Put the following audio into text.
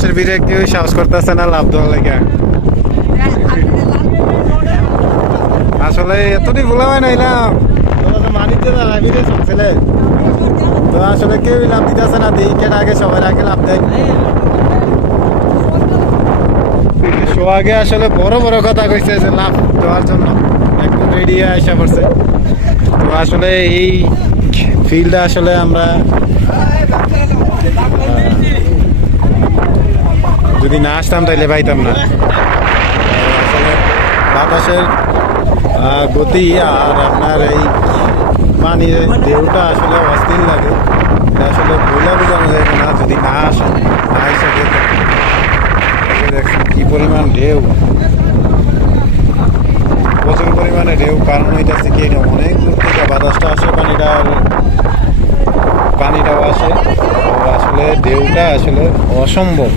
বাতাসের ভিড়ে কেউ সাহস করতেছে না লাভ দেওয়ার লাগে। আসলে এতটাই ভুলা হয় নাইলাম মানিতে চলছিলে তো আসলে কেউ লাভ দিতেছে না, দিকের আগে সবার আগে লাভ দেয়। শো আগে আসলে বড় বড় কথা কইছে যে লাভ দেওয়ার জন্য একদম রেডি আসা পড়ছে। তো আসলে এই ফিল্ডটা আসলে আমরা যদি না আসতাম তাইলে পাইতাম না। আসলে বাতাসের গতি আর আপনার এই পানির ঢেউটা আসলে অস্থির লাগে, এটা আসলে বইলা বোঝানো যাবে না যদি না আসে না হিসাবে। দেখছেন কি পরিমাণ ঢেউ, প্রচুর পরিমাণে ঢেউ। কারণ হইতেছে কি এটা অনেক দূর থেকে বাতাসটা আসে, পানিটাও আসে। আসলে ঢেউটা আসলে অসম্ভব।